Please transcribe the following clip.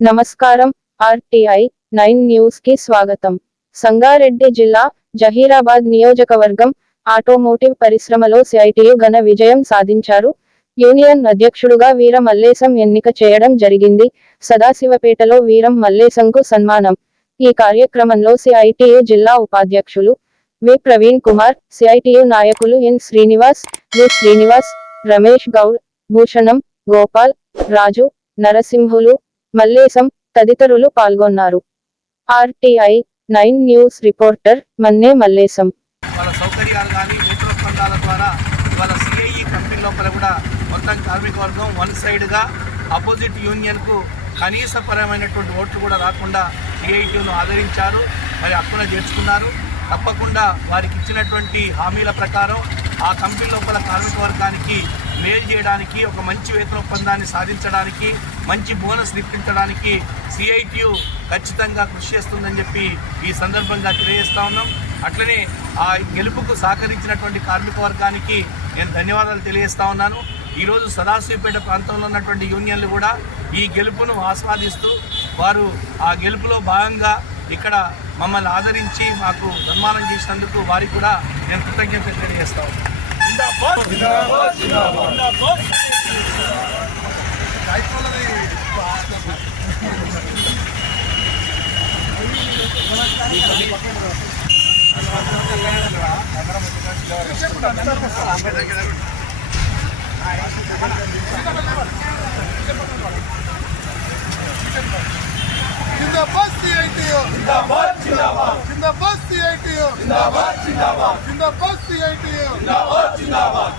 నమస్కారం RTI nine న్యూస్కి స్వాగతం. సంగారెడ్డి జిల్లా జహీరాబాద్ నియోజకవర్గం ఆటోమోటివ్ పరిశ్రమలో సిఐటియు ఘన విజయం సాధించారు. యూనియన్ అధ్యక్షుడుగా వీర మల్లేశం ఎన్నిక చేయడం జరిగింది. సదాశివపేటలో వీరం మల్లేశంకు సన్మానం. ఈ కార్యక్రమంలో సిఐటియు జిల్లా ఉపాధ్యక్షులు వి. ప్రవీణ్ కుమార్ సిఐటియు నాయకులు ఎన్. శ్రీనివాస్ వి. శ్రీనివాస్ రమేష్ గౌడ్ భూషణం గోపాల్ రాజు నరసింహులు మల్లేశం తదితరులు పాల్గొన్నారు. RTI nine news reporter Manne Mallesham. వాళ్ళ సౌకర్యాలు కానీ వేతన ఒప్పందాల ద్వారా వాళ్ళ సిఐఈ కంపెనీ లోపల కూడా మొత్తం కార్మిక వర్గం వన్ సైడ్గా అపోజిట్ యూనియన్కు కనీసపరమైనటువంటి ఓట్లు కూడా రాకుండా సిఐటిను ఆదరించారు. మరి హక్కున చేర్చుకున్నారు. తప్పకుండా వారికి ఇచ్చినటువంటి హామీల ప్రకారం ఆ కంపెనీ లోపల కార్మిక వర్గానికి మేలు చేయడానికి ఒక మంచి వేతన ఒప్పందాన్ని సాధించడానికి మంచి బోనస్ నిప్పించడానికి సిఐటియు ఖచ్చితంగా కృషి చేస్తుందని చెప్పి ఈ సందర్భంగా తెలియజేస్తా ఉన్నాం. అట్లనే ఆ గెలుపుకు సహకరించినటువంటి కార్మిక వర్గానికి నేను ధన్యవాదాలు తెలియజేస్తా ఉన్నాను. ఈరోజు సదాశివపేట ప్రాంతంలో ఉన్నటువంటి యూనియన్లు కూడా ఈ గెలుపును ఆస్వాదిస్తూ వారు ఆ గెలుపులో భాగంగా ఇక్కడ మమ్మల్ని ఆదరించి మాకు సన్మానం చేసినందుకు వారికి కూడా నేను కృతజ్ఞతలు తెలియజేస్తా ఉన్నాను. జిందాబాద్ జిందాబాద్. జిందాబాద్ సిఐటియు జిందాబాద్ జిందాబాద్. జిందాబాద్ సిఐటియు జిందాబాద్ జిందాబాద్.